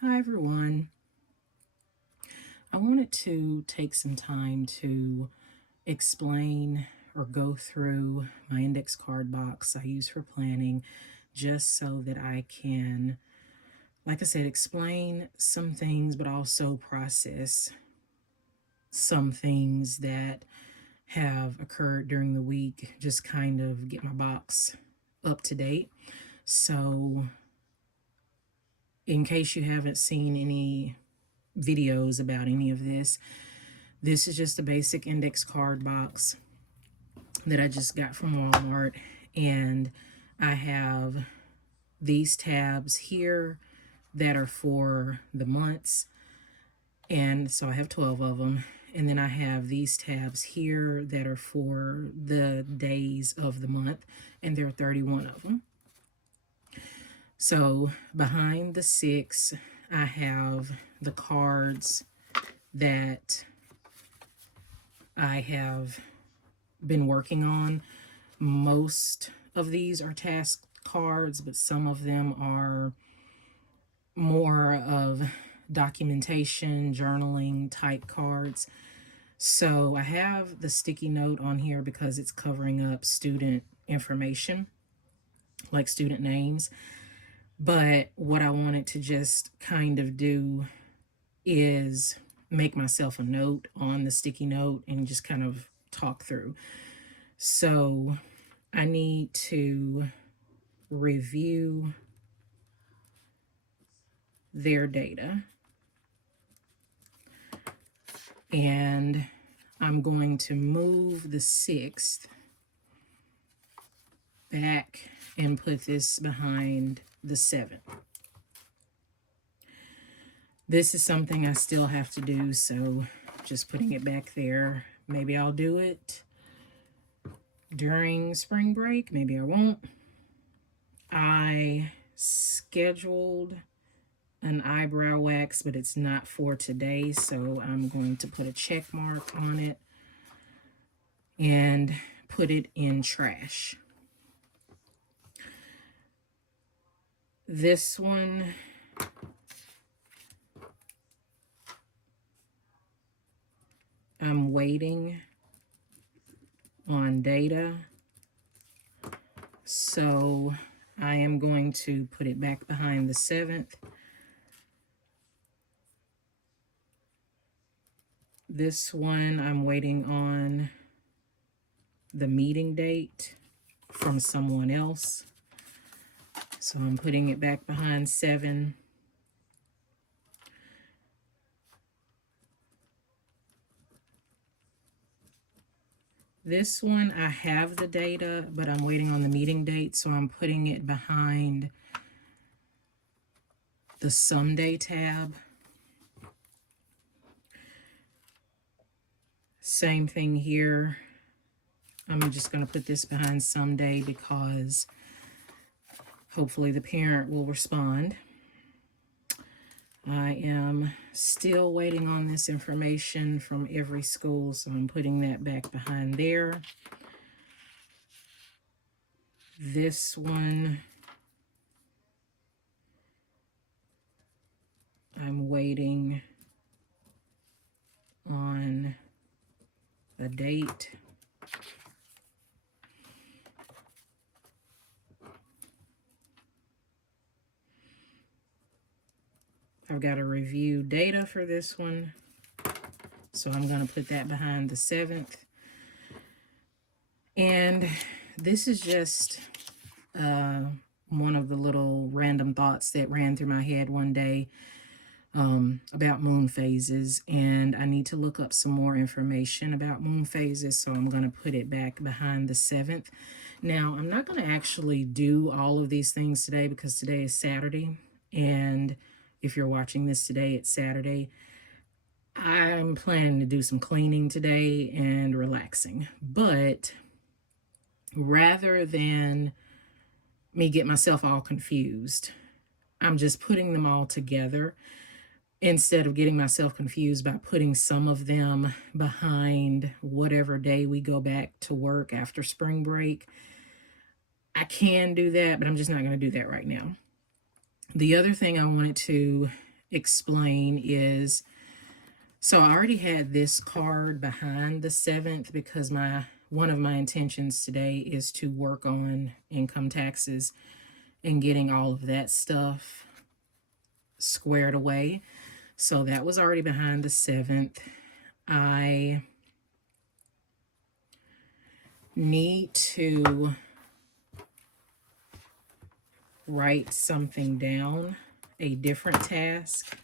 Hi everyone. I wanted to take some time to explain or go through my index card box I use for planning just so that I can, like I said, explain some things but also process some things that have occurred during the week, just kind of get my box up to date. So, in case you haven't seen any videos about any of this, this is just a basic index card box that I just got from Walmart. And I have these tabs here that are for the months. And so I have 12 of them. And then I have these tabs here that are for the days of the month. And there are 31 of them. So behind the 6, I have the cards that I have been working on. Most of these are task cards, but some of them are more of documentation, journaling type cards. So I have the sticky note on here because it's covering up student information, like student names. But what I wanted to just kind of do is make myself a note on the sticky note and just kind of talk through. So I need to review their data, and I'm going to move the 6th back and put this behind the 7th. This is something I still have to do, so just putting it back there. Maybe I'll do it during spring break, maybe I won't. I scheduled an eyebrow wax, but it's not for today, so I'm going to put a check mark on it and put it in trash. This one, I'm waiting on data, so I am going to put it back behind the 7th. This one, I'm waiting on the meeting date from someone else, so I'm putting it back behind 7. This one, I have the data, but I'm waiting on the meeting date, so I'm putting it behind the someday tab. Same thing here. I'm just going to put this behind someday because hopefully the parent will respond. I am still waiting on this information from every school, so I'm putting that back behind there. This one, I'm waiting on a date. I've got to review data for this one, so I'm going to put that behind the 7th. And this is just one of the little random thoughts that ran through my head one day about moon phases, and I need to look up some more information about moon phases, so I'm going to put it back behind the 7th. Now, I'm not going to actually do all of these things today because today is Saturday, and if you're watching this today, it's Saturday. I'm planning to do some cleaning today and relaxing, but rather than me get myself all confused, I'm just putting them all together instead of getting myself confused by putting some of them behind whatever day we go back to work after spring break. I can do that, but I'm just not going to do that right now. The other thing I wanted to explain is, so I already had this card behind the 7th because one of my intentions today is to work on income taxes and getting all of that stuff squared away. So that was already behind the 7th. I need to write something down, a different task,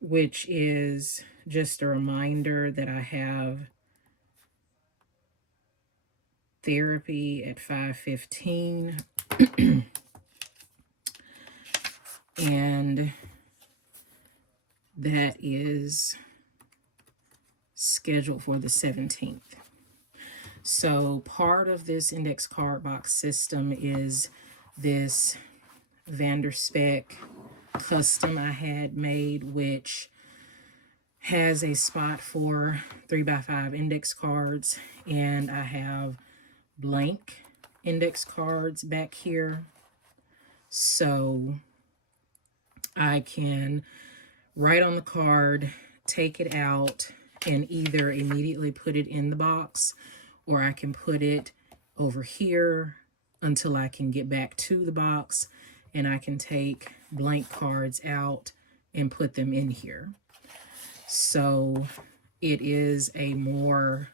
which is just a reminder that I have therapy at 5:15 and that is scheduled for the 17th. So part of this index card box system is this Vanderspec custom I had made, which has a spot for 3x5 index cards, and I have blank index cards back here, so I can write on the card, take it out, and either immediately put it in the box, or I can put it over here until I can get back to the box, and I can take blank cards out and put them in here. So it is a more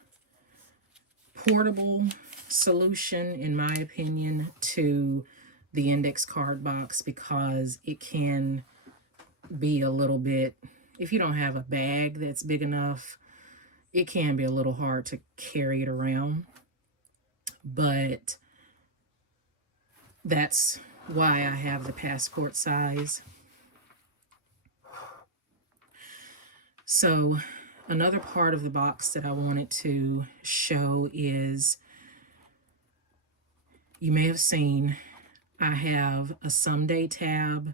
portable solution, in my opinion, to the index card box, because it can be a little bit, if you don't have a bag that's big enough, it can be a little hard to carry it around. But that's why I have the passport size. So another part of the box that I wanted to show is, you may have seen, I have a someday tab,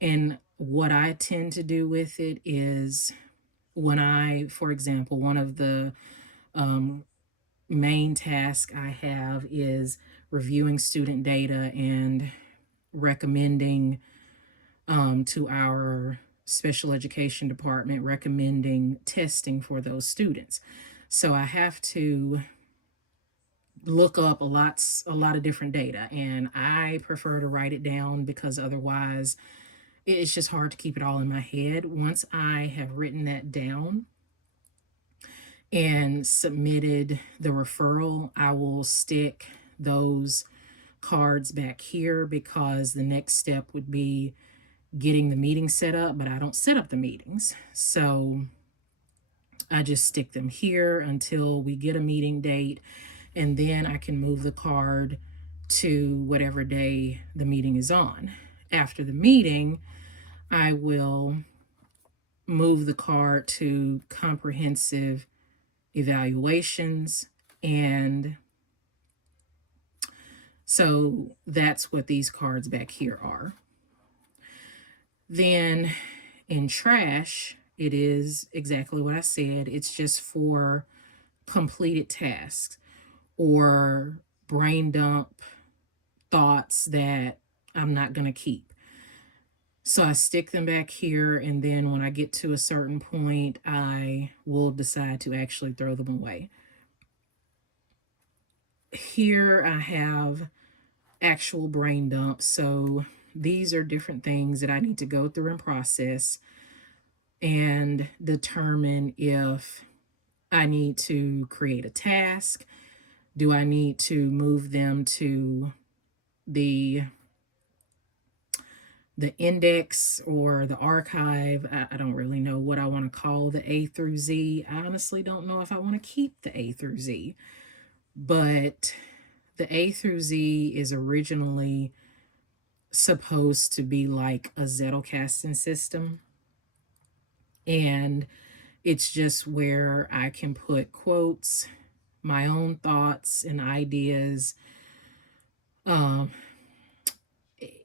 and what I tend to do with it is, when I, for example, one of the main tasks I have is reviewing student data and recommending to our special education department, recommending testing for those students. So I have to look up a lot of different data, and I prefer to write it down because otherwise it's just hard to keep it all in my head. Once I have written that down and submitted the referral, I will stick those cards back here, because the next step would be getting the meeting set up, but I don't set up the meetings. So I just stick them here until we get a meeting date, and then I can move the card to whatever day the meeting is on. After the meeting, I will move the card to comprehensive evaluations, and so that's what these cards back here are. Then in trash, it is exactly what I said. It's just for completed tasks or brain dump thoughts that I'm not going to keep. So I stick them back here, and then when I get to a certain point, I will decide to actually throw them away. Here I have actual brain dumps. So these are different things that I need to go through and process and determine if I need to create a task. Do I need to move them to the index or the archive? I don't really know what I want to call the A through Z. I honestly don't know if I want to keep the A through Z. But the A through Z is originally supposed to be like a Zettelkasten system. And it's just where I can put quotes, my own thoughts and ideas.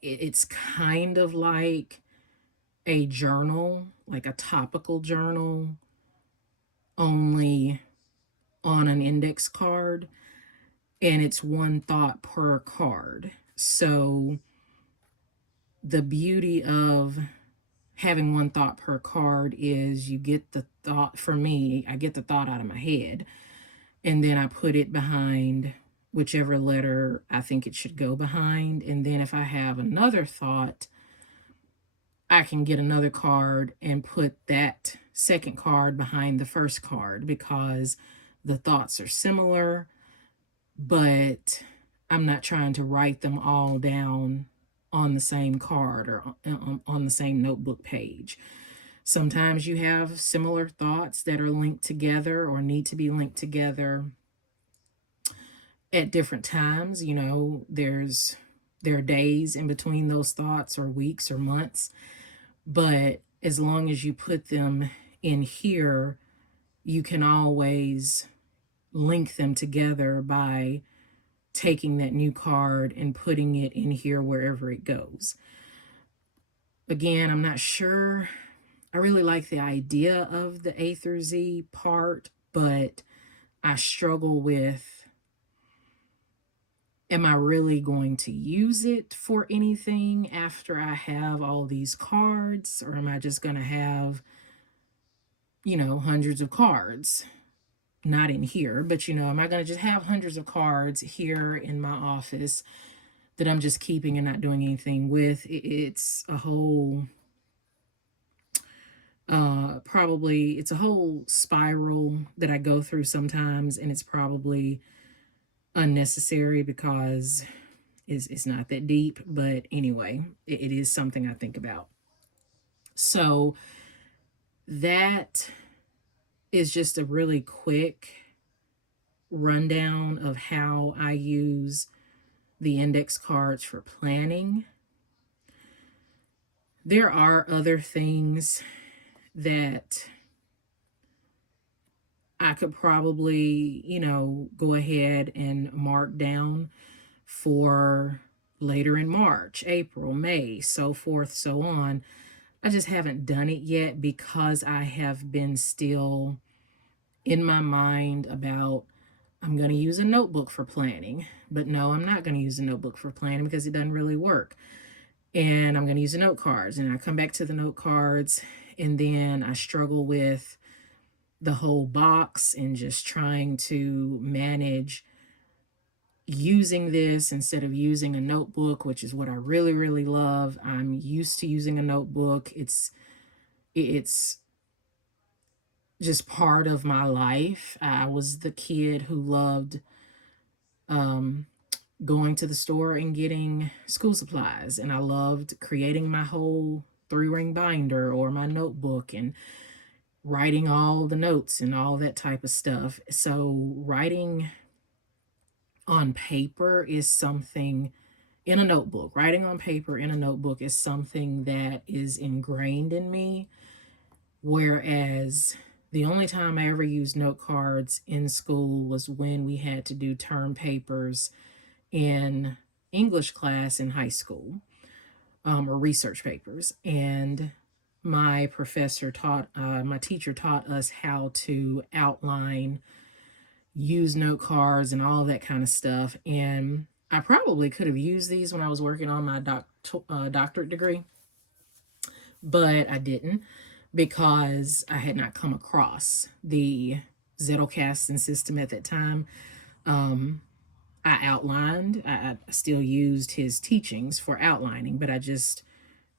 It's kind of like a journal, like a topical journal, only on an index card, and it's one thought per card. So the beauty of having one thought per card is you get the thought, for me, I get the thought out of my head, and then I put it behind whichever letter I think it should go behind. And then if I have another thought, I can get another card and put that second card behind the first card because the thoughts are similar, but I'm not trying to write them all down on the same card or on the same notebook page. Sometimes you have similar thoughts that are linked together or need to be linked together at different times. You know, there are days in between those thoughts or weeks or months, but as long as you put them in here, you can always link them together by taking that new card and putting it in here wherever it goes. Again, I'm not sure. I really like the idea of the A through Z part, but I struggle with, am I really going to use it for anything after I have all these cards? Or am I just going to have, hundreds of cards? Not in here, but am I going to just have hundreds of cards here in my office that I'm just keeping and not doing anything with? It's a whole probably it's a whole spiral that I go through sometimes, and it's probably unnecessary because it's not that deep. But anyway, it is something I think about. So that is just a really quick rundown of how I use the index cards for planning. There are other things that I could probably, go ahead and mark down for later in March, April, May, so forth, so on. I just haven't done it yet because I have been still in my mind about, I'm going to use a notebook for planning, but no, I'm not going to use a notebook for planning because it doesn't really work. And I'm going to use the note cards, and I come back to the note cards, and then I struggle with the whole box and just trying to manage using this instead of using a notebook, which is what I really, really love. I'm used to using a notebook. It's just part of my life. I was the kid who loved um, going to the store and getting school supplies, and I loved creating my whole 3-ring binder or my notebook and writing all the notes and all that type of stuff. So writing on paper is something, in a notebook, writing on paper in a notebook is something that is ingrained in me. Whereas the only time I ever used note cards in school was when we had to do term papers in English class in high school, or research papers. And my teacher taught us how to outline, use note cards, and all that kind of stuff. And I probably could have used these when I was working on my doctorate degree, but I didn't because I had not come across the Zettelkasten system at that time. I still used his teachings for outlining, but I just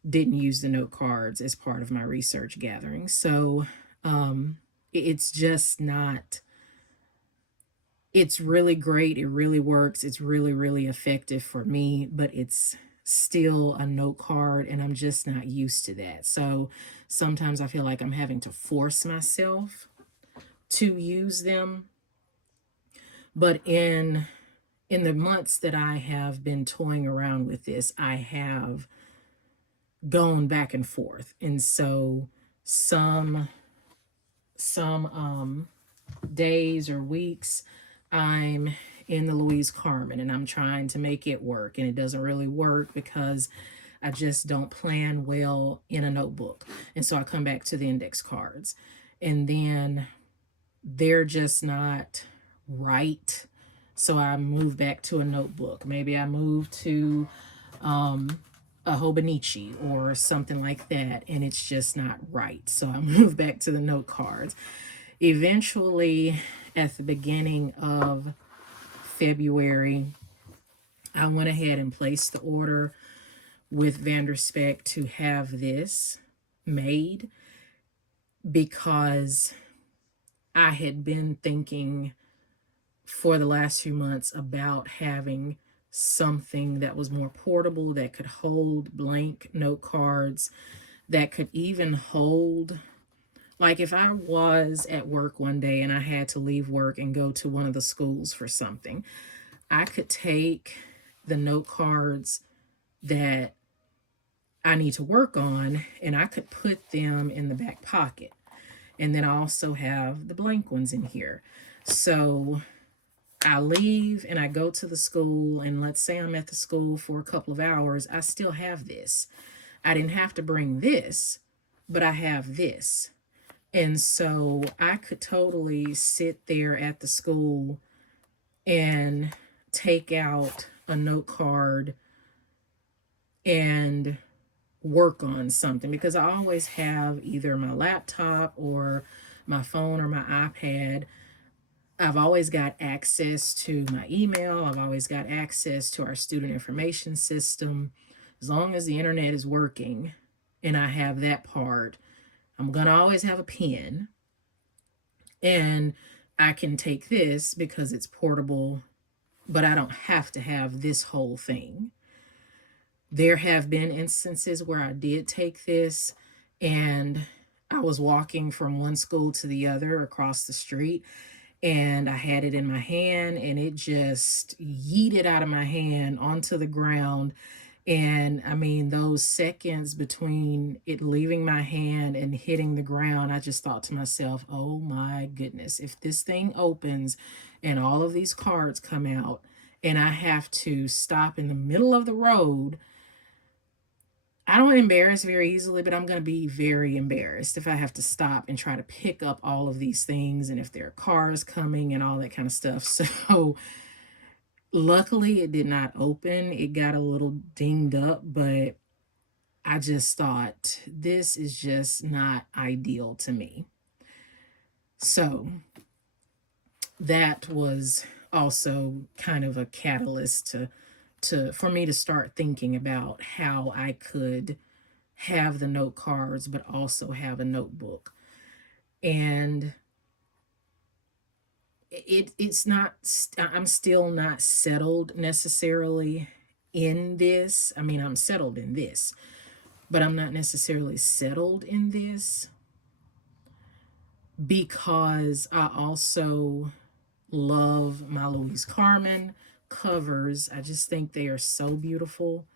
didn't use the note cards as part of my research gathering. So it's just not, it's really great. It really works. It's really, really effective for me, but it's still a note card, and I'm just not used to that. So sometimes I feel like I'm having to force myself to use them. But in the months that I have been toying around with this, I have gone back and forth. And so some days or weeks I'm in the Louise Carmen and I'm trying to make it work, and it doesn't really work because I just don't plan well in a notebook. And so I come back to the index cards, and then they're just not right. So I move back to a notebook. Maybe I move to um, a Hobonichi or something like that, and it's just not right. So I move back to the note cards. Eventually, at the beginning of February, I went ahead and placed the order with Vanderspec to have this made because I had been thinking for the last few months about having something that was more portable, that could hold blank note cards, that could even hold, like if I was at work one day and I had to leave work and go to one of the schools for something, I could take the note cards that I need to work on and I could put them in the back pocket. And then I also have the blank ones in here. So I leave and I go to the school, and let's say I'm at the school for a couple of hours, I still have this. I didn't have to bring this, but I have this. And so I could totally sit there at the school and take out a note card and work on something because I always have either my laptop or my phone or my iPad. I've always got access to my email. I've always got access to our student information system. As long as the internet is working and I have that part, I'm going to always have a pen. And I can take this because it's portable, but I don't have to have this whole thing. There have been instances where I did take this and I was walking from one school to the other across the street and I had it in my hand and it just yeeted out of my hand onto the ground. And I mean, those seconds between it leaving my hand and hitting the ground, I just thought to myself, oh my goodness, if this thing opens and all of these cards come out and I have to stop in the middle of the road, I don't embarrass very easily, but I'm going to be very embarrassed if I have to stop and try to pick up all of these things and if there are cars coming and all that kind of stuff. So, luckily, it did not open. It got a little dinged up, but I just thought this is just not ideal to me. So, that was also kind of a catalyst to for me to start thinking about how I could have the note cards but also have a notebook. And it's not I'm still not settled necessarily in this. I mean, I'm settled in this, but I'm not necessarily settled in this because I also love my Louise Carmen covers. I just think they are so beautiful.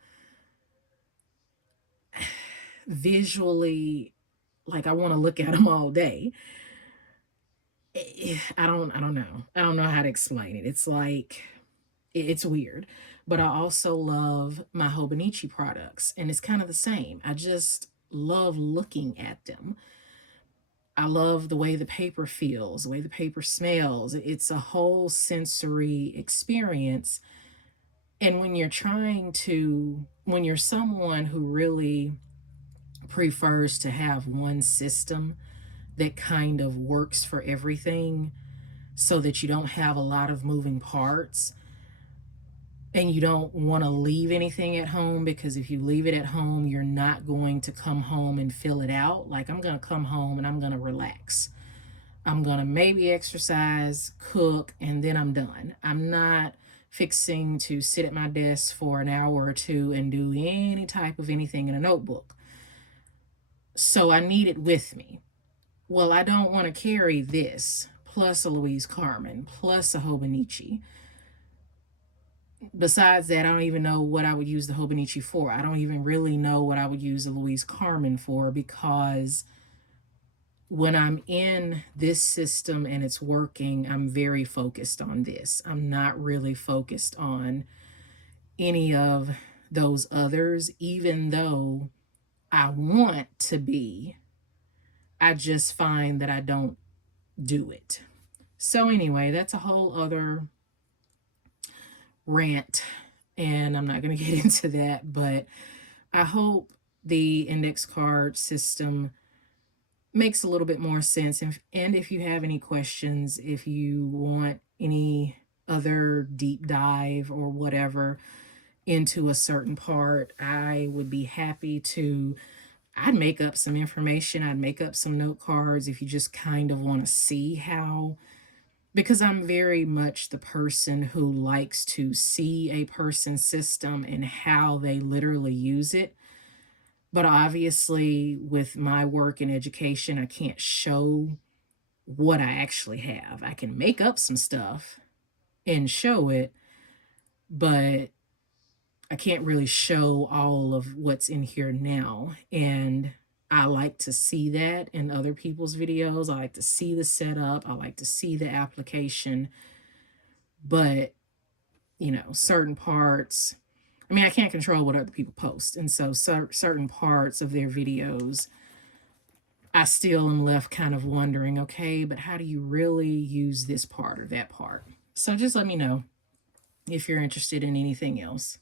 Visually, like I want to look at them all day. I don't know. I don't know how to explain it. It's like it's weird. But I also love my Hobonichi products and it's kind of the same. I just love looking at them. I love the way the paper feels, the way the paper smells. It's a whole sensory experience. And when you're someone who really prefers to have one system that kind of works for everything so that you don't have a lot of moving parts and you don't want to leave anything at home because if you leave it at home, you're not going to come home and fill it out. Like, I'm going to come home and I'm going to relax. I'm going to maybe exercise, cook, and then I'm done. I'm not fixing to sit at my desk for an hour or two and do any type of anything in a notebook. So I need it with me. Well, I don't want to carry this plus a Louise Carmen plus a Hobonichi. Besides that, I don't even know what I would use the Hobonichi for. I don't even really know what I would use the Louise Carmen for because when I'm in this system and it's working, I'm very focused on this. I'm not really focused on any of those others, even though I want to be. I just find that I don't do it. So, anyway, that's a whole other rant, and I'm not going to get into that, but I hope the index card system makes a little bit more sense. And if you have any questions, if you want any other deep dive or whatever into a certain part, I would be happy to. I'd make up some information, I'd make up some note cards if you just kind of want to see how, because I'm very much the person who likes to see a person's system and how they literally use it. But obviously, with my work in education, I can't show what I actually have. I can make up some stuff and show it, but I can't really show all of what's in here now. And I like to see that in other people's videos. I like to see the setup, I like to see the application, but certain parts, I mean, I can't control what other people post. And so certain parts of their videos, I still am left kind of wondering, okay, but how do you really use this part or that part? So just let me know if you're interested in anything else.